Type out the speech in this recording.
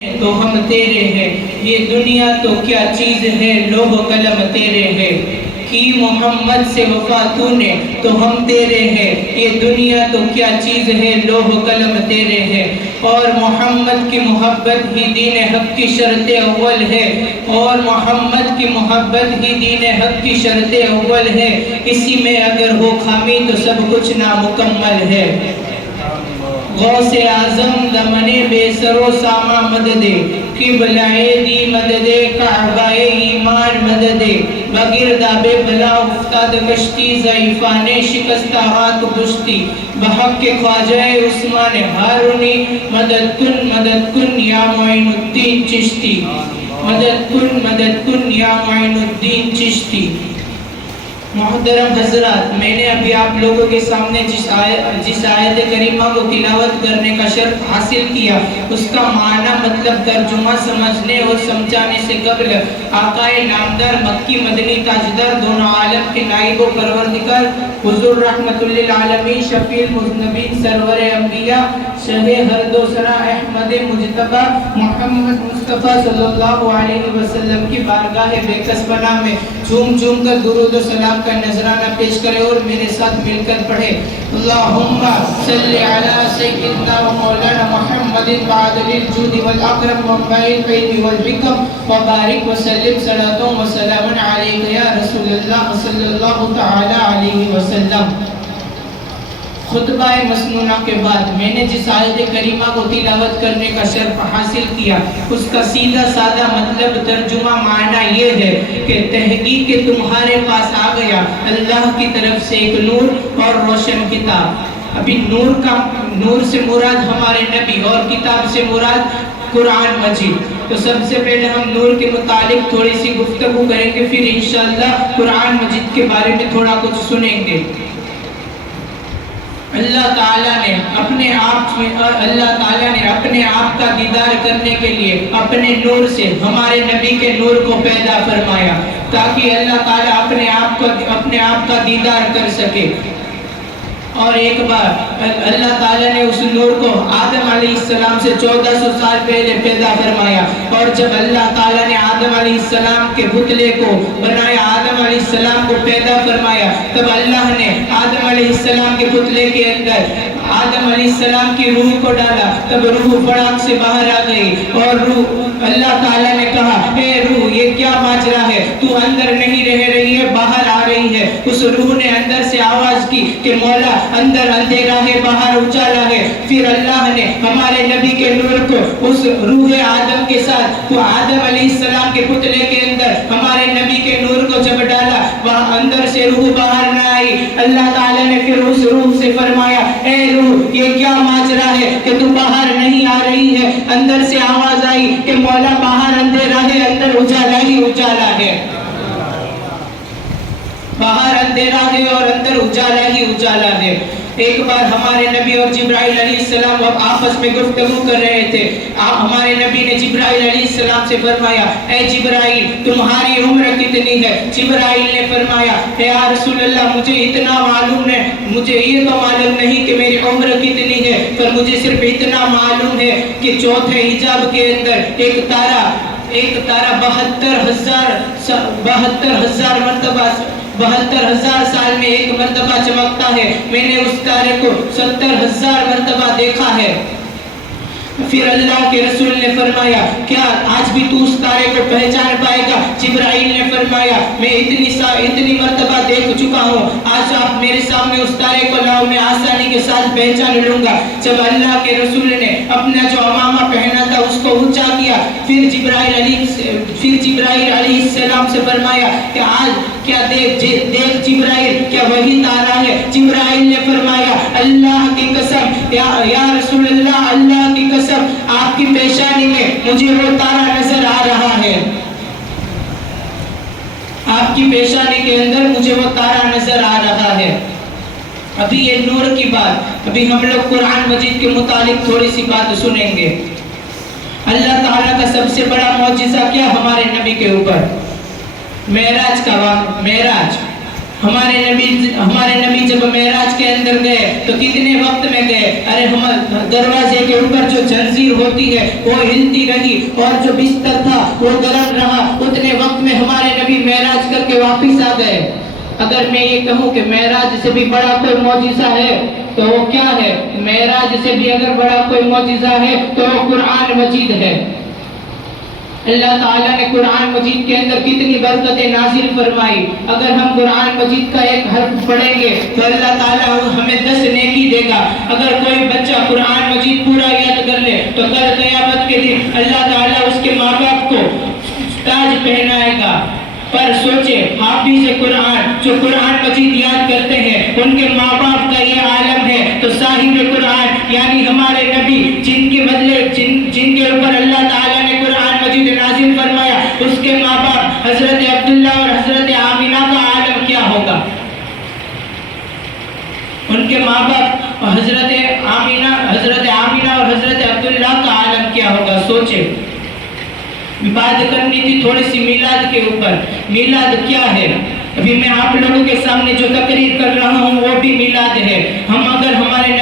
تو ہم تیرے ہیں، یہ دنیا تو کیا چیز ہے، لوح قلم تیرے ہے، کی محمد سے وفا تو نے تو ہم تیرے ہیں، یہ دنیا تو کیا چیز ہے، لوح قلم تیرے ہے، اور محمد کی محبت ہی دین حق کی شرط اول ہے، اور محمد کی محبت ہی دین حق کی شرط اول ہے، اسی میں اگر ہو خامی تو سب کچھ نامکمل ہے۔ غوث اعظم دمن بے سر و ساما مددے، قبلہ دی مددے، کعبہ ایمان مددے، بگرداب بلا افتاد کشتی، ضعیفان شکستہ ہاتھ کشتی، بحق کے خواجہ عثمان ہارونی، مدد کن یا معین الدین چشتی، مدد کن یا معین الدین چشتی۔ محترم حضرات، میں نے ابھی آپ لوگوں کے سامنے جس آیت کریمہ کو تلاوت کرنے کا شرف حاصل کیا، اس کا معنی مطلب ترجمہ سمجھنے اور سمجھانے سے قبل آقا نامدار مکی مدنی تاجدار دونوں عالم کے نائب و پروردگار حضور رحمت للعالمین شفیع المذنبین سرور انبیاء شہ ہر دو سرا احمد مجتبی محمد مصطفیٰ صلی اللہ علیہ وسلم کی بارگاہ بے کسبنا میں جھوم کر درود و سلام کا نذرانہ پیش کرے اور میرے ساتھ مل کر پڑھے۔ اللہم صلی علی سیدنا و مولانا محمد بعدل الجود والاکرم منبع العلم والحکم وبارک وسلم صلاۃ و سلام علیک یا رسول اللہ صلی اللہ تعالی علیہ وسلم۔ خطبہ مسنونہ کے بعد میں نے جس آیت کریمہ کو تلاوت کرنے کا شرف حاصل کیا، اس کا سیدھا سادہ مطلب ترجمہ معنی یہ ہے کہ تحقیق تمہارے پاس آ گیا اللہ کی طرف سے ایک نور اور روشن کتاب۔ ابھی نور سے مراد ہمارے نبی اور کتاب سے مراد قرآن مجید۔ تو سب سے پہلے ہم نور کے متعلق تھوڑی سی گفتگو کریں گے، پھر انشاءاللہ قرآن مجید کے بارے میں تھوڑا کچھ سنیں گے۔ اللہ تعالیٰ نے اپنے آپ کا دیدار کرنے کے لیے اپنے نور سے ہمارے نبی کے نور کو پیدا فرمایا تاکہ اللہ تعالیٰ اپنے آپ کا دیدار کر سکے۔ اور ایک بار اللہ تعالیٰ نے اس نور کو آدم علیہ السلام سے 1400 سال پہلے پیدا فرمایا، اور جب اللہ تعالیٰ نے آدم علیہ السلام کے پتلے کو بنایا، آدم علیہ السلام کو پیدا فرمایا، تب اللہ نے آدم علیہ السلام کے پتلے کے اندر آدم علیہ السلام کی روح کو ڈالا، تب روح فڑاک سے باہر آ گئی، اور روح اللہ تعالیٰ نے کہا اے روح یہ کیا ماجرا ہے، تو اندر نہیں رہ رہی ہے باہر آ رہی ہے۔ اس روح نے اندر سے آواز کی کہ مولا اندر اندھیرا ہے باہر اجالا ہے۔ پھر اللہ نے ہمارے نبی کے نور کو اس روح آدم کے ساتھ وہ آدم علیہ السلام کے پتلے کے اندر ہمارے نبی کے نور کو جب ڈالا، وہاں اندر سے روح باہر نہ آئی۔ اللہ تعالیٰ نے پھر اس روح سے فرمایا اے روح یہ کیا ماجرا ہے کہ تو باہر نہیں آ رہی ہے۔ اندر سے آواز آئی کہ مولا باہر اندھیرا ہے اندر اجالا ہی اجالا ہے، باہر اندھیرا ہے اور اندر اجالا ہی اجالا ہے۔ ایک بار ہمارے نبی اور جبرائیل علیہ السلام آپس میں گفتگو کر رہے تھے، ہمارے نبی نے جبرائیل علیہ السلام سے فرمایا اے جبرائیل تمہاری عمر کتنی ہے؟ جبرائیل نے فرمایا یا رسول اللہ مجھے اتنا معلوم ہے، مجھے یہ تو معلوم نہیں کہ میری عمر کتنی ہے، پر مجھے صرف اتنا معلوم ہے کہ چوتھے حجاب کے اندر ایک تارا 72,000 سال میں ایک مرتبہ چمکتا ہے۔ میں نے اس تارے کو 70,000 مرتبہ دیکھا ہے۔ پھر اللہ کے رسول نے فرمایا کیا آج بھی تو اس تارے کو پہچان پائے گا؟ جبرائیل نے فرمایا میں اتنی مرتبہ دیکھ چکا ہوں، آج آپ میرے سامنے اس تارے کو لاؤ میں آسانی کے ساتھ پہچان لوں گا۔ جب اللہ کے رسول نے اپنا جو امامہ پہنا تھا اس کو اونچا کیا، پھر جبرائیل علیہ السلام سے فرمایا کہ آج کیا دیکھ جبرائیل کیا وہی تارا ہے؟ جبرائیل نے فرمایا اللہ کی قسم یا رسول اللہ اللہ کی قسم آپ کی پیشانی میں مجھے وہ تارا نظر آ رہا ہے، آپ کی پیشانی کے اندر مجھے وہ تارا نظر آ رہا ہے۔ ابھی یہ نور کی بات، ابھی ہم لوگ قرآن مجید کے متعلق تھوڑی سی بات سنیں گے۔ اللہ تعالیٰ کا سب سے بڑا معجزہ کیا ہمارے نبی کے اوپر؟ معراج کا واقعہ۔ ہمارے نبی جب معراج کے اندر گئے تو کتنے وقت میں گئے؟ ارے ہم دروازے کے اوپر جو زنجیر ہوتی ہے وہ ہلتی رہی اور جو بستر تھا وہ گرم رہا، اتنے وقت میں ہمارے نبی معراج کر کے واپس آ گئے۔ اگر میں یہ کہوں کہ معراج سے بھی بڑا کوئی معجزہ ہے تو وہ کیا ہے؟ معراج سے بھی اگر بڑا کوئی معجزہ ہے تو وہ قرآن مجید ہے۔ اللہ تعالیٰ نے قرآن مجید کے اندر کتنی برکتیں نازل فرمائی۔ اگر ہم قرآن مجید کا ایک حرف پڑھیں گے تو اللہ تعالیٰ ہمیں 10 نیکی دے گا۔ اگر کوئی بچہ قرآن مجید پورا یاد کر لے تو کل قیامت کے دن اللہ تعالیٰ اس کے ماں باپ کو تاج پہنائے گا۔ پر سوچے حافظ قرآن جو قرآن مجید یاد کرتے ہیں ان کے ماں باپ کا یہ عالم ہے، تو صاحب قرآن یعنی ہمارے نبی جن کے بدلے جن کے اوپر اللہ تعالیٰ نے قرآن مجید نازل فرمایا، اس کے ماں باپ حضرت عبداللہ اور حضرت آمینہ کا عالم کیا ہوگا؟ ان کے ماں باپ حضرت آمینہ اور حضرت عبداللہ کا عالم کیا ہوگا؟ سوچے۔ بات کرنی تھی تھوڑی سی میلاد کے اوپر۔ میلاد کیا ہے؟ ابھی میں آپ لوگوں کے سامنے جو تقریر کر رہا ہوں وہ بھی میلاد ہے۔ ہم اگر ہمارے